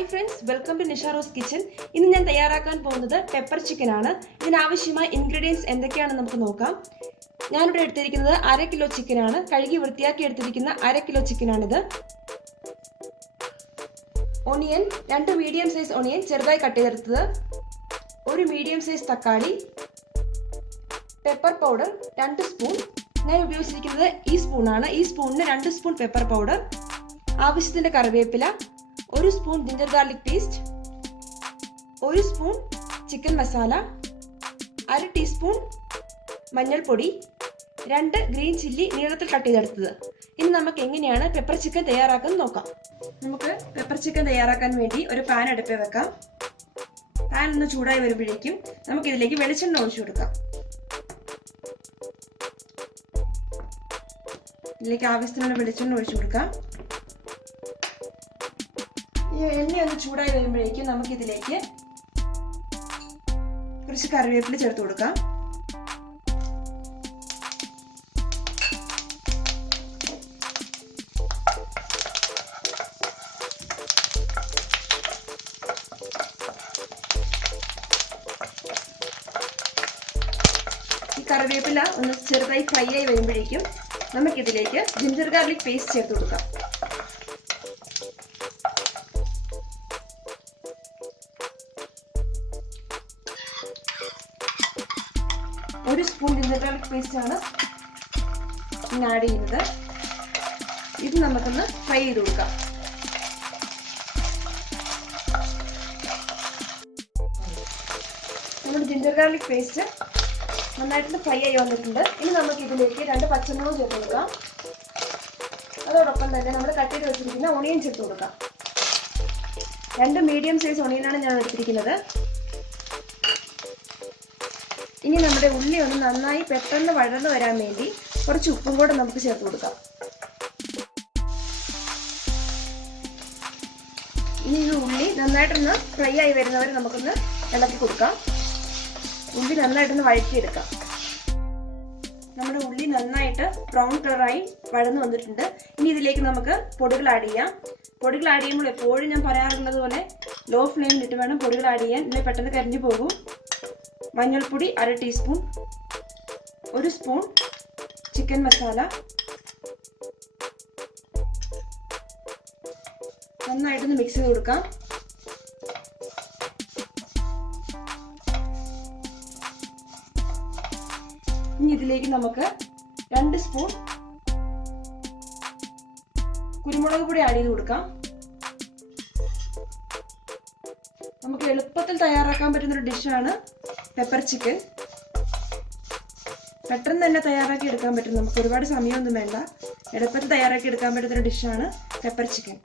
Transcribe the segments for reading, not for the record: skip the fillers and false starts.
Hi friends, welcome to Nisha Rose Kitchen. ഇന്ന് ഞാൻ തയ്യാറാക്കാൻ പോകുന്നത് പെപ്പർ ചിക്കൻ ആണ്. ഇതിനാവശ്യമായ ഇൻഗ്രീഡിയൻസ് എന്തൊക്കെയാണെന്ന് നമുക്ക് നോക്കാം. ഞാൻ ഇവിടെ എടുത്തിരിക്കുന്നത് 1/2 കിലോ ചിക്കൻ ആണ്. കഴുകി വൃത്തിയാക്കി എടുത്തിരിക്കുന്ന 1/2 കിലോ ചിക്കൻ ആണിത്. ഓണിയൻ, 2 മീഡിയം സൈസ് ഓണിയൻ ചെറുതായി കട്ട് ചെയ്തെടുത്തത്, 1 മീഡിയം സൈസ് തക്കാളി, പെപ്പർ പൗഡർ 2 സ്പൂൺ. ഞാൻ ഉപയോഗിച്ചിരിക്കുന്നത് ഈ സ്പൂണാണ്. ഈ സ്പൂണിന് 2 സ്പൂൺ പെപ്പർ പൗഡർ, ആവശ്യത്തിന്റെ കറിവേപ്പില, 1 spoon ginger garlic paste, 1 spoon chicken masala, 1/2 teaspoon മഞ്ഞൾപ്പൊടി, 2 ഗ്രീൻ ചില്ലി നീളത്തിൽ കട്ട് ചെയ്തെടുത്തത്. ഇനി നമുക്ക് എങ്ങനെയാണ് പെപ്പർ ചിക്കൻ തയ്യാറാക്കുന്നത് നോക്കാം. നമുക്ക് പെപ്പർ ചിക്കൻ തയ്യാറാക്കാൻ വേണ്ടി ഒരു പാൻ അടുപ്പിൽ വെക്കാം. പാൻ ഒന്ന് ചൂടായി വരുമ്പോഴേക്കും നമുക്ക് ഇതിലേക്ക് വെളിച്ചെണ്ണ ഒഴിച്ചു കൊടുക്കാം. ഇതിലേക്ക് ആവശ്യത്തിനുള്ള വെളിച്ചെണ്ണ ഒഴിച്ചു കൊടുക്കാം. ഈ എണ്ണ ഒന്ന് ചൂടായി വരുമ്പോഴേക്കും നമുക്ക് ഇതിലേക്ക് കുറച്ച് കറിവേപ്പില ചേർത്ത് കൊടുക്കാം. ഈ കറിവേപ്പില ഒന്ന് ചെറുതായി ഫ്രൈ ആയി വരുമ്പോഴേക്കും നമുക്കിതിലേക്ക് ജിഞ്ചർ ഗാർലിക് പേസ്റ്റ് ചേർത്ത് കൊടുക്കാം. ഒരു സ്പൂൺ ജിഞ്ചർ ഗാർലിക് പേസ്റ്റ് ആണ് ഞാൻ ആഡ് ചെയ്യുന്നത്. ഇത് നമുക്കൊന്ന് ഫ്രൈ ചെയ്ത് കൊടുക്കാം. നമ്മുടെ ജിഞ്ചർ ഗാർലിക് പേസ്റ്റ് നന്നായിട്ട് ഫ്രൈ ആയി വന്നിട്ടുണ്ട്. ഇനി നമുക്ക് ഇതിലേക്ക് 2 പച്ചമുളക് ചേർത്ത് കൊടുക്കാം. അതോടൊപ്പം തന്നെ നമ്മൾ കട്ട് ചെയ്ത് വെച്ചിരിക്കുന്ന ഓണിയൻ ചേർത്ത് കൊടുക്കാം. 2 മീഡിയം സൈസ് ഓണിയനാണ് ഞാൻ എടുത്തിരിക്കുന്നത്. ഇനി നമ്മുടെ ഉള്ളി ഒന്ന് നന്നായി പെട്ടെന്ന് വഴന്നു വരാൻ വേണ്ടി കുറച്ച് ഉപ്പും കൂടെ നമുക്ക് ചേർത്ത് കൊടുക്കാം. ഇനി ഈ ഉള്ളി നന്നായിട്ടൊന്ന് ഫ്രൈ ആയി വരുന്നവരെ നമുക്കൊന്ന് ഇളക്കി കൊടുക്കാം. ഉള്ളി നന്നായിട്ടൊന്ന് വഴറ്റിയെടുക്കാം. നമ്മുടെ ഉള്ളി നന്നായിട്ട് ബ്രൗൺ കളറായി വഴന്നു വന്നിട്ടുണ്ട്. ഇനി ഇതിലേക്ക് നമുക്ക് പൊടികൾ ആഡ് ചെയ്യാം. പൊടികൾ ആഡ് ചെയ്യുമ്പോൾ എപ്പോഴും ഞാൻ പറയാറുള്ളത് പോലെ ലോ ഫ്ലെയിമിലിട്ട് വേണം പൊടികൾ ആഡ് ചെയ്യാൻ, ഇല്ലെങ്കിൽ പെട്ടെന്ന് കരിഞ്ഞു പോകും. മഞ്ഞൾപ്പൊടി 1/2 ടീസ്പൂൺ, 1 സ്പൂൺ ചിക്കൻ മസാല, നന്നായിട്ടൊന്ന് മിക്സ് ചെയ്ത് കൊടുക്കാം. ഇനി ഇതിലേക്ക് നമുക്ക് 2 സ്പൂൺ കുരുമുളക് പൊടി ആഡ് ചെയ്ത് കൊടുക്കാം. നമുക്ക് എളുപ്പത്തിൽ തയ്യാറാക്കാൻ പറ്റുന്നൊരു ഡിഷാണ് പെപ്പർ ചിക്കൻ. പെട്ടെന്ന് തന്നെ തയ്യാറാക്കി എടുക്കാൻ പറ്റും. നമുക്ക് ഒരുപാട് സമയമൊന്നും വേണ്ട. എളുപ്പത്തിൽ തയ്യാറാക്കി എടുക്കാൻ പറ്റുന്നൊരു ഡിഷാണ് പെപ്പർ ചിക്കൻ.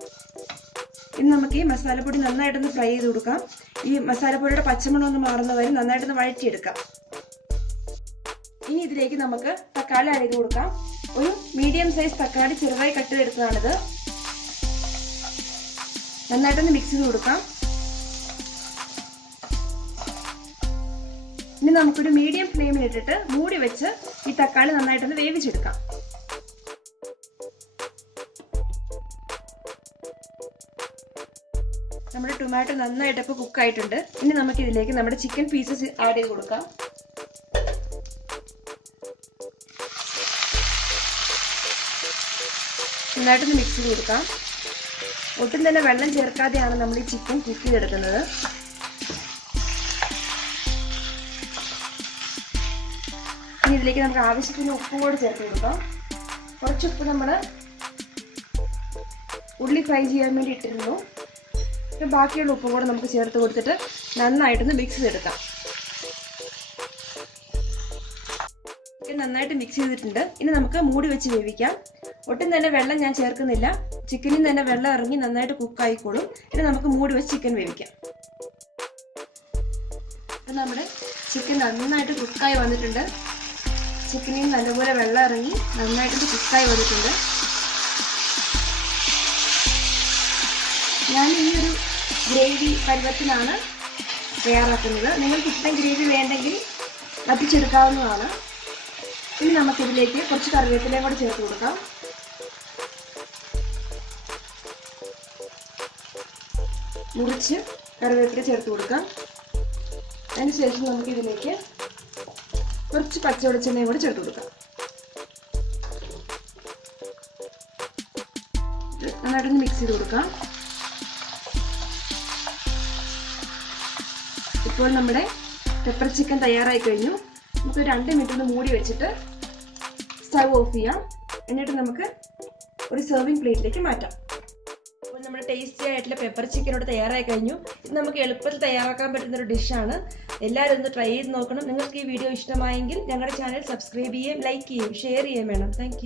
ഇനി നമുക്ക് ഈ മസാലപ്പൊടി നന്നായിട്ടൊന്ന് ഫ്രൈ ചെയ്ത് കൊടുക്കാം. ഈ മസാലപ്പൊടിയുടെ പച്ചമണം ഒന്ന് മാറുന്നവരെ നന്നായിട്ടൊന്ന് വഴറ്റിയെടുക്കാം. ഇനി ഇതിലേക്ക് നമുക്ക് തക്കാളി ആഡ് ചെയ്ത് കൊടുക്കാം. ഒരു മീഡിയം സൈസ് തക്കാളി ചെറുതായി കട്ട് ചെയ്തെടുത്തതാണിത്. നന്നായിട്ടൊന്ന് മിക്സ് ചെയ്ത് കൊടുക്കാം. ഇനി നമുക്കൊരു മീഡിയം ഫ്ലെയിമിൽ ഇട്ടിട്ട് മൂടി വെച്ച് ഈ തക്കാളി നന്നായിട്ടൊന്ന് വേവിച്ചെടുക്കാം. നമ്മുടെ ടൊമാറ്റോ നന്നായിട്ട് ഇപ്പോൾ കുക്ക് ആയിട്ടുണ്ട്. ഇനി നമുക്ക് ഇതിലേക്ക് നമ്മുടെ ചിക്കൻ പീസസ് ആഡ് ചെയ്ത് കൊടുക്കാം. നന്നായിട്ടൊന്ന് മിക്സ് ചെയ്ത് കൊടുക്കാം. ഒട്ടും തന്നെ വെള്ളം ചേർക്കാതെയാണ് നമ്മൾ ഈ ചിക്കൻ കുക്ക് ചെയ്തെടുക്കുന്നത്. ഇനി ഇതിലേക്ക് നമുക്ക് ആവശ്യത്തിന് ഉപ്പും കൂടെ ചേർത്ത് കൊടുക്കാം. കുറച്ച് ഉപ്പ് നമ്മൾ ഉള്ളി ഫ്രൈ ചെയ്യാൻ വേണ്ടി ഇട്ടിരുന്നു. ബാക്കിയുള്ള ഉപ്പും കൂടെ നമുക്ക് ചേർത്ത് കൊടുത്തിട്ട് നന്നായിട്ടൊന്ന് മിക്സ് ചെയ്തെടുക്കാം. നന്നായിട്ട് മിക്സ് ചെയ്തിട്ടുണ്ട്. ഇനി നമുക്ക് മൂടി വെച്ച് വേവിക്കാം. ഒട്ടും തന്നെ വെള്ളം ഞാൻ ചേർക്കുന്നില്ല. ചിക്കനിൽ തന്നെ വെള്ളം ഇറങ്ങി നന്നായിട്ട് കുക്ക് ആയിക്കോളും. ഇനി നമുക്ക് മൂടി വെച്ച് ചിക്കൻ വേവിക്കാം. നമ്മുടെ ചിക്കൻ നന്നായിട്ട് കുക്കായി വന്നിട്ടുണ്ട്. ചിക്കനിൽ നല്ലപോലെ വെള്ളം ഇറങ്ങി നന്നായിട്ട് കുക്കായി വന്നിട്ടുണ്ട്. ഞാൻ ഈ ഒരു ഗ്രേവി പരുവത്തിലാണ് തയ്യാറാക്കുന്നത്. നിങ്ങൾക്ക് ഇത്രയും ഗ്രേവി വേണ്ടെങ്കിൽ വറ്റിച്ചെടുക്കാവുന്നതാണ്. ഇനി നമുക്കിതിലേക്ക് കുറച്ച് കറിവേപ്പിലയും കൂടെ ചേർത്ത് കൊടുക്കാം. മുറിച്ച് കറിവേപ്പില ചേർത്ത് കൊടുക്കാം. അതിനുശേഷം നമുക്ക് ഇതിലേക്ക് കുറച്ച് പച്ച വെളിച്ചെണ്ണയും കൂടി ചേർത്ത് കൊടുക്കാം. നന്നായിട്ടൊന്ന് മിക്സ് ചെയ്ത് കൊടുക്കാം. ഇപ്പോൾ നമ്മുടെ പെപ്പർ ചിക്കൻ തയ്യാറായി കഴിഞ്ഞു. നമുക്ക് 2 മിനിറ്റ് ഒന്ന് മൂടി വെച്ചിട്ട് സ്റ്റവ് ഓഫ് ചെയ്യാം. എന്നിട്ട് നമുക്ക് ഒരു സെർവിങ് പ്ലേറ്റിലേക്ക് മാറ്റാം. അപ്പോൾ നമ്മുടെ ടേസ്റ്റി ആയിട്ടുള്ള പെപ്പർ ചിക്കനോട് തയ്യാറായി കഴിഞ്ഞു. ഇത് നമുക്ക് എളുപ്പത്തിൽ തയ്യാറാക്കാൻ പറ്റുന്ന ഒരു ഡിഷാണ്. എല്ലാവരും ഒന്ന് ട്രൈ ചെയ്ത് നോക്കണം. നിങ്ങൾക്ക് ഈ വീഡിയോ ഇഷ്ടമായെങ്കിൽ ഞങ്ങളുടെ ചാനൽ സബ്സ്ക്രൈബ് ചെയ്യുകയും ലൈക്ക് ചെയ്യുകയും ഷെയർ ചെയ്യുകയും വേണം. താങ്ക്